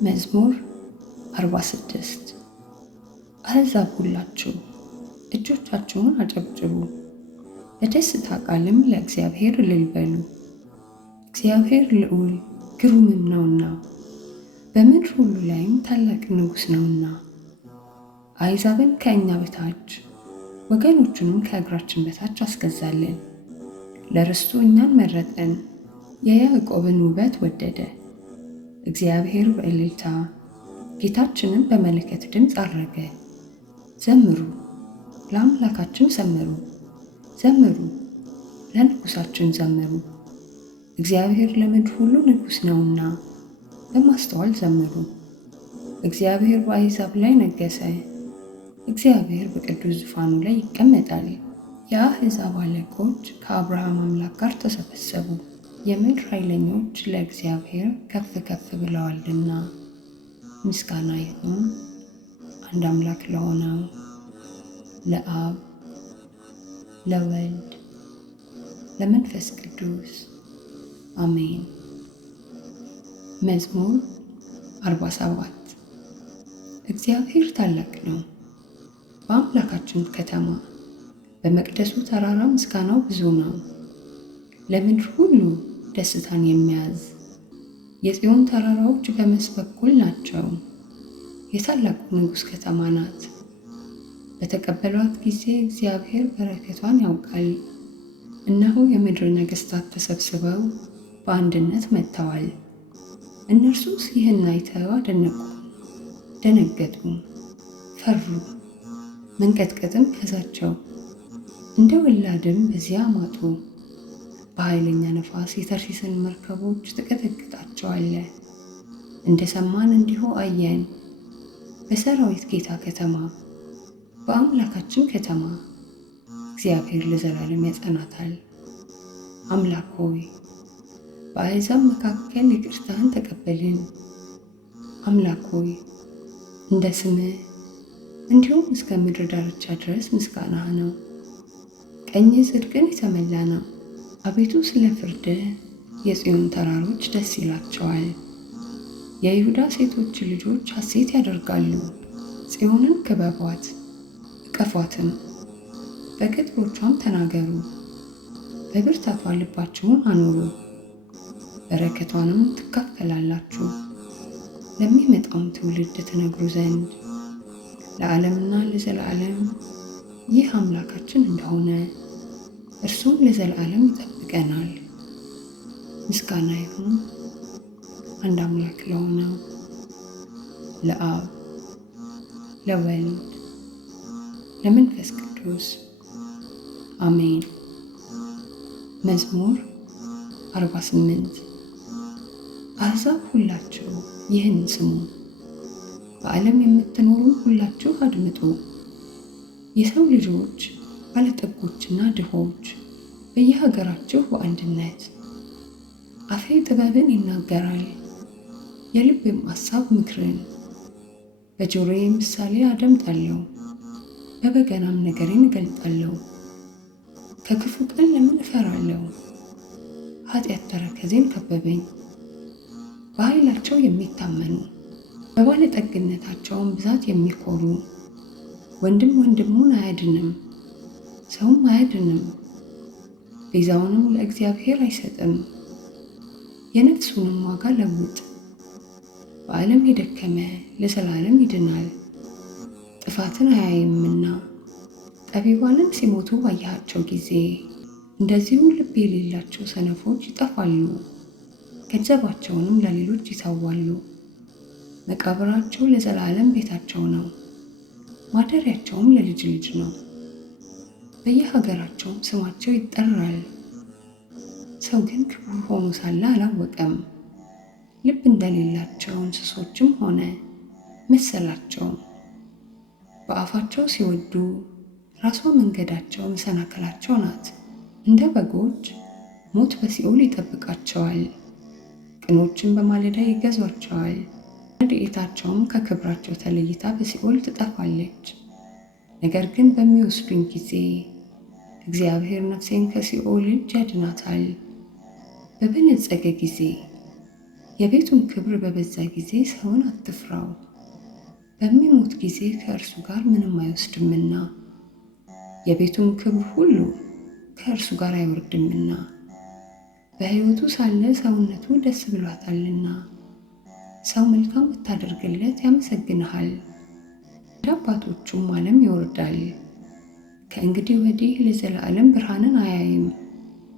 መዝሙር 46 አሕዛብ ሁላችሁ እጆቻችሁን አጨብጭቡ፣ በደስታ ቃልም ለእግዚአብሔር እልል በሉ። እግዚአብሔር ልዑል ግሩምም ነውና፣ በምድር ሁሉ ላይም ታላቅ ንጉሥ ነውና። አሕዛብን ከእኛ በታች ወገኖቹንም ከእግራችን በታች አስገዛልን። ለርስቱ እኛን መረጠን፣ የያዕቆብን ውበት ወደደ። እግዚአብሔር በእልልታ ጌታችንን በመለከት ድምፅ አረገ። ዘምሩ፣ ለአምላካችን ዘምሩ፣ ዘምሩ፣ ለንጉሣችን ዘምሩ። እግዚአብሔር ለምድር ሁሉ ንጉሥ ነውና በማስተዋል ዘምሩ። እግዚአብሔር በአሕዛብ ላይ ነገሠ። እግዚአብሔር በቅዱስ ዙፋኑ ላይ ይቀመጣል። የአሕዛብ አለቆች ከአብርሃም አምላክ ጋር ተሰበሰቡ። የምድር ኃይለኞች ለእግዚአብሔር ከፍ ከፍ ብለዋልና። ምስጋና ይሁን አንድ አምላክ ለሆነው ለአብ ለወልድ ለመንፈስ ቅዱስ አሜን። መዝሙር 47 እግዚአብሔር ታላቅ ነው። በአምላካችን ከተማ በመቅደሱ ተራራ ምስጋናው ብዙ ነው። ለምድር ሁሉ ደስታን የሚያዝ የጽዮን ተራራዎች በመስ በኩል ናቸው። የታላቁ ንጉሥ ከተማ ናት። በተቀበሏት ጊዜ እግዚአብሔር በረከቷን ያውቃል። እነሆ የምድር ነገሥታት ተሰብስበው በአንድነት መጥተዋል። እነርሱስ ይህን አይተው አደነቁ፣ ደነገጡ፣ ፈሩ፣ መንቀጥቀጥም ያዛቸው። እንደ ወላድም በዚያ ማጡ። በኃይለኛ ነፋስ የተርሴስን መርከቦች ትቀጠቅጣቸዋለህ። እንደ ሰማን እንዲሁ አየን። በሰራዊት ጌታ ከተማ በአምላካችን ከተማ እግዚአብሔር ለዘላለም ያጸናታል። አምላክ ሆይ በአሕዛብ መካከል ይቅርታህን ተቀበልን። አምላክ ሆይ እንደ ስምህ እንዲሁም እስከ ምድር ዳርቻ ድረስ ምስጋናህ ነው። ቀኝህ ጽድቅን የተመላ ነው። አቤቱ ስለ ፍርድህ የጽዮን ተራሮች ደስ ይላቸዋል። የይሁዳ ሴቶች ልጆች ሐሴት ያደርጋሉ። ጽዮንን ክበቧት፣ እቀፏትም፣ በቅጥሮቿም ተናገሩ። በብርታቷ ልባችሁን አኑሩ፣ በረከቷንም ትካፈላላችሁ። ለሚመጣውም ትውልድ ትነግሩ ዘንድ ለዓለምና ለዘላለም ይህ አምላካችን እንደሆነ እርሱም ለዘላለም ይጠብቀናል። ምስጋና ይሁን አንድ አምላክ ለሆነው ለአብ ለወልድ ለመንፈስ ቅዱስ አሜን። መዝሙር 48 አሕዛብ ሁላችሁ ይህን ስሙ፣ በዓለም የምትኖሩ ሁላችሁ አድምጡ። የሰው ልጆች ባለጠጎችና ድሆች በየሀገራችሁ በአንድነት። አፌ ጥበብን ይናገራል፣ የልቤም ሐሳብ ምክርን። በጆሮዬ ምሳሌ አደምጣለሁ፣ በበገናም ነገሬን እገልጣለሁ። ከክፉ ቀን ለምን እፈራለሁ? ኃጢአት ተረከዜን ከበበኝ። በኃይላቸው የሚታመኑ በባለጠግነታቸውም ብዛት የሚኮሩ። ወንድም ወንድሙን አያድንም፣ ሰውም አያድንም፣ ቤዛውንም ለእግዚአብሔር አይሰጥም። የነፍሱንም ዋጋ ለውጥ። በዓለም የደከመ ለዘላለም ይድናል፣ ጥፋትን አያይምና። ጠቢባንን ሲሞቱ ባየሃቸው ጊዜ እንደዚሁ ልብ የሌላቸው ሰነፎች ይጠፋሉ፣ ገንዘባቸውንም ለሌሎች ይተዋሉ። መቃብራቸው ለዘላለም ቤታቸው ነው፣ ማደሪያቸውም ለልጅ ልጅ ነው። በየሀገራቸውም ስማቸው ይጠራል። ሰው ግን ክቡር ሆኖ ሳለ አላወቀም። ልብ እንደሌላቸው እንስሶችም ሆነ መሰላቸው። በአፋቸው ሲወዱ ራሷ መንገዳቸው መሰናከላቸው ናት። እንደ በጎች ሞት በሲኦል ይጠብቃቸዋል። ቅኖችን በማለዳ ይገዟቸዋል። ረድኤታቸውም ከክብራቸው ተለይታ በሲኦል ትጠፋለች። ነገር ግን በሚወስዱኝ ጊዜ እግዚአብሔር ነፍሴን ከሲኦል እጅ ያድናታል። በበለጸገ ጊዜ የቤቱም ክብር በበዛ ጊዜ ሰውን አትፍራው፣ በሚሞት ጊዜ ከእርሱ ጋር ምንም አይወስድምና የቤቱም ክብር ሁሉ ከእርሱ ጋር አይወርድምና በሕይወቱ ሳለ ሰውነቱ ደስ ብሏታልና። ሰው መልካም ብታደርግለት ያመሰግንሃል፣ ወደ አባቶቹም ዓለም ይወርዳል። ከእንግዲህ ወዲህ ለዘላለም ብርሃንን አያይም።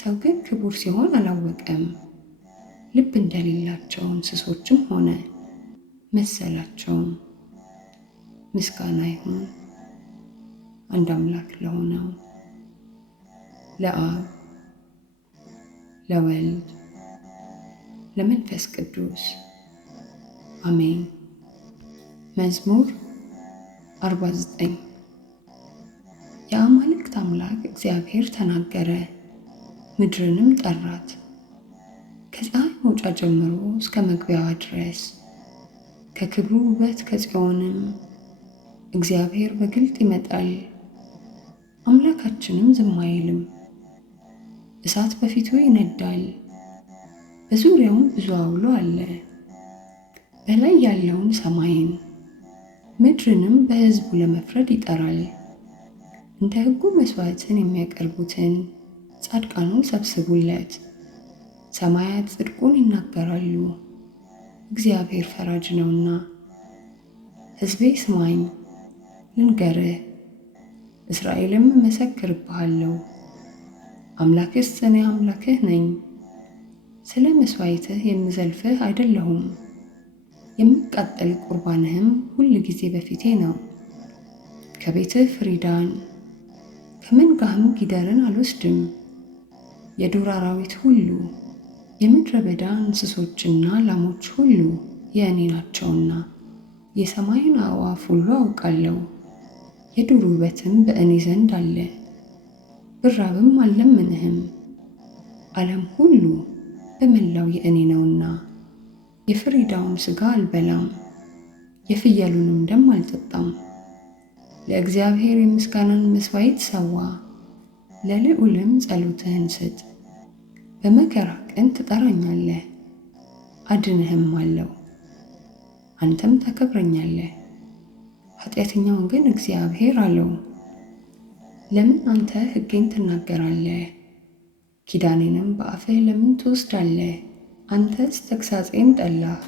ሰው ግን ክቡር ሲሆን አላወቀም። ልብ እንደሌላቸው እንስሶችም ሆነ መሰላቸውም። ምስጋና ይሁን አንድ አምላክ ለሆነው ለአብ ለወልድ ለመንፈስ ቅዱስ አሜን። መዝሙር 49 የአማልክት አምላክ እግዚአብሔር ተናገረ፣ ምድርንም ጠራት። ከፀሐይ መውጫ ጀምሮ እስከ መግቢያዋ ድረስ ከክብሩ ውበት ከጽዮንም እግዚአብሔር በግልጥ ይመጣል። አምላካችንም ዝም አይልም። እሳት በፊቱ ይነዳል፣ በዙሪያውም ብዙ አውሎ አለ። በላይ ያለውን ሰማይን ምድርንም በሕዝቡ ለመፍረድ ይጠራል። እንደ ሕጉ መሥዋዕትን የሚያቀርቡትን ጻድቃኑን ሰብስቡለት። ሰማያት ጽድቁን ይናገራሉ፣ እግዚአብሔር ፈራጅ ነውና። ሕዝቤ ስማኝ ልንገርህ፣ እስራኤልም እመሰክርብሃለሁ። አምላክስ እኔ አምላክህ ነኝ። ስለ መሥዋዕትህ የምዘልፍህ አይደለሁም፣ የሚቃጠል ቁርባንህም ሁል ጊዜ በፊቴ ነው። ከቤትህ ፍሪዳን ከመንጋህም ጊደርን አልወስድም። የዱር አራዊት ሁሉ የምድረ በዳ እንስሶችና ላሞች ሁሉ የእኔ ናቸውና የሰማይን አዕዋፍ ሁሉ አውቃለሁ። የዱር ውበትም በእኔ ዘንድ አለ። ብራብም አልለምንህም፣ ዓለም ሁሉ በመላው የእኔ ነውና። የፍሪዳውን ሥጋ አልበላም፣ የፍየሉንም ደም አልጠጣም። ለእግዚአብሔር የምስጋናን መሥዋዕት ሰዋ፣ ለልዑልም ጸሎትህን ስጥ። በመከራ ቀን ትጠራኛለህ፣ አድንህም አለው፣ አንተም ታከብረኛለህ። ኃጢአተኛውን ግን እግዚአብሔር አለው፣ ለምን አንተ ሕጌን ትናገራለህ? ኪዳኔንም በአፍህ ለምን ትወስዳለህ? አንተስ ተግሣጼን ጠላህ፣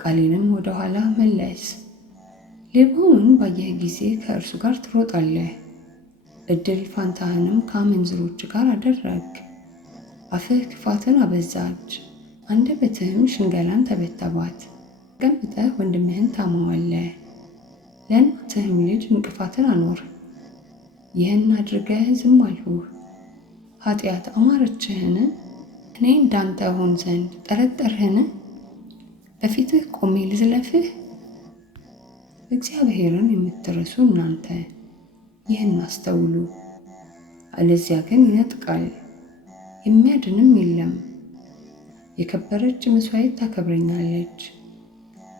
ቃሌንም ወደ ኋላ መለስ። ሌባውን ባየህ ጊዜ ከእርሱ ጋር ትሮጣለህ፣ ዕድል ፋንታህንም ከአመንዝሮች ጋር አደረግ። አፍህ ክፋትን አበዛች፣ አንደበትህም ሽንገላን ተበተባት። ቀምጠህ ወንድምህን ታማዋለህ፣ ለእናትህም ልጅ እንቅፋትን አኖር። ይህን አድርገህ ዝም አልሁህ። ኃጢአት አማረችህን? እኔ እንዳንተ እሆን ዘንድ ጠረጠርህን? በፊትህ ቆሜ ልዝለፍህ? እግዚአብሔርን የምትረሱ እናንተ ይህን አስተውሉ። አለዚያ ግን ይነጥቃል፣ የሚያድንም የለም። የከበረች መሥዋዕት ታከብረኛለች።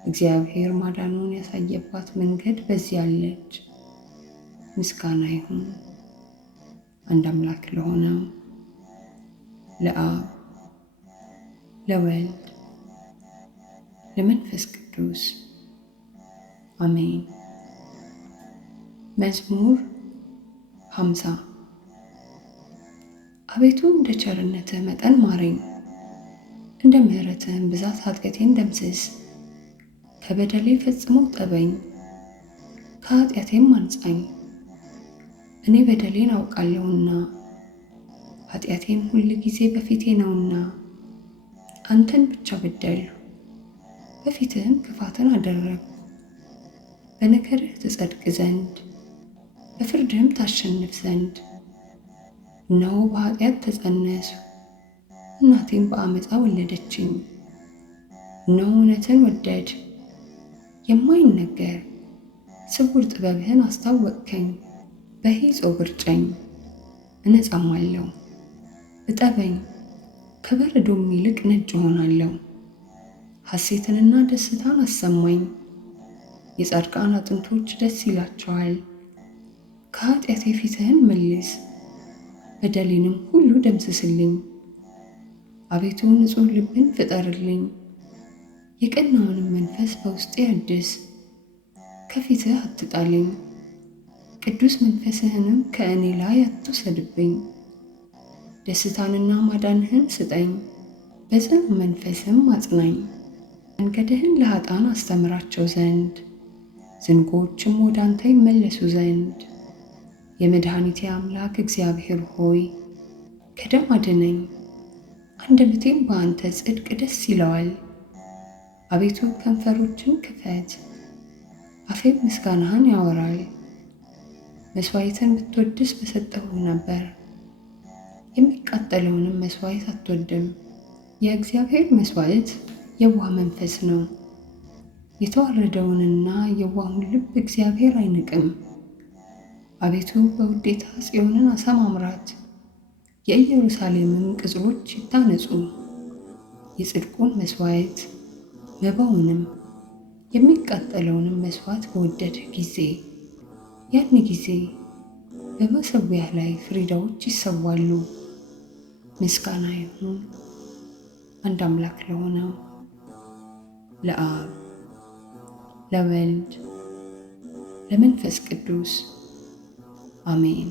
እግዚአብሔር ማዳኑን ያሳየባት መንገድ በዚህ አለች። ምስጋና ይሁን አንድ አምላክ ለሆነው ለአብ ለወልድ ለመንፈስ ቅዱስ አሜን። መዝሙር 50 አቤቱ እንደ ቸርነትህ መጠን ማረኝ፣ እንደ ምሕረትህም ብዛት ኃጢአቴን ደምስስ። ከበደሌ ፈጽሞ ጠበኝ፣ ከኃጢአቴም አንጻኝ። እኔ በደሌን አውቃለሁና ኃጢአቴም ሁል ጊዜ በፊቴ ነውና። አንተን ብቻ በደልሁ፣ በፊትህም ክፋትን አደረግሁ። በነገርህ ትጸድቅ ዘንድ በፍርድህም ታሸንፍ ዘንድ። እነሆ በኃጢአት ተጸነስሁ፣ እናቴም በዓመፃ ወለደችኝ። እነሆ እውነትን ወደድህ፣ የማይነገር ስውር ጥበብህን አስታወቅከኝ። በሂሶጵ እርጨኝ እነጻማለሁ፣ እጠበኝ ከበረዶም ይልቅ ነጭ እሆናለሁ። ሐሴትንና ደስታን አሰማኝ፣ የጻድቃን አጥንቶች ደስ ይላቸዋል። ከኃጢአቴ ፊትህን መልስ፣ በደሌንም ሁሉ ደምስስልኝ። አቤቱ ንጹሕ ልብን ፍጠርልኝ፣ የቀናውንም መንፈስ በውስጤ አድስ። ከፊትህ አትጣለኝ፣ ቅዱስ መንፈስህንም ከእኔ ላይ አትውሰድብኝ። ደስታንና ማዳንህን ስጠኝ፣ በጽኑ መንፈስም አጽናኝ። መንገድህን ለኃጥአን አስተምራቸው ዘንድ ዝንጉዎችም ወደ አንተ ይመለሱ ዘንድ። የመድኃኒቴ አምላክ እግዚአብሔር ሆይ ከደም አድነኝ። አንደበቴም በአንተ ጽድቅ ደስ ይለዋል። አቤቱ ከንፈሮችን ክፈት፣ አፌም ምስጋናህን ያወራል። መሥዋዕትን ብትወድስ በሰጠሁህ ነበር፣ የሚቃጠለውንም መሥዋዕት አትወድም። የእግዚአብሔር መሥዋዕት የዋህ መንፈስ ነው፣ የተዋረደውንና የዋሁን ልብ እግዚአብሔር አይንቅም። አቤቱ በውዴታ ጽዮንን አሰማምራት፣ የኢየሩሳሌምም ቅጽሮች ይታነጹ። የጽድቁን መሥዋዕት መባውንም የሚቃጠለውንም መሥዋዕት በወደድህ ጊዜ ያን ጊዜ በመሠዊያህ ላይ ፍሪዳዎች ይሰዋሉ። ምስጋና ይሁን አንድ አምላክ ለሆነው ለአብ ለወልድ ለመንፈስ ቅዱስ አሜን።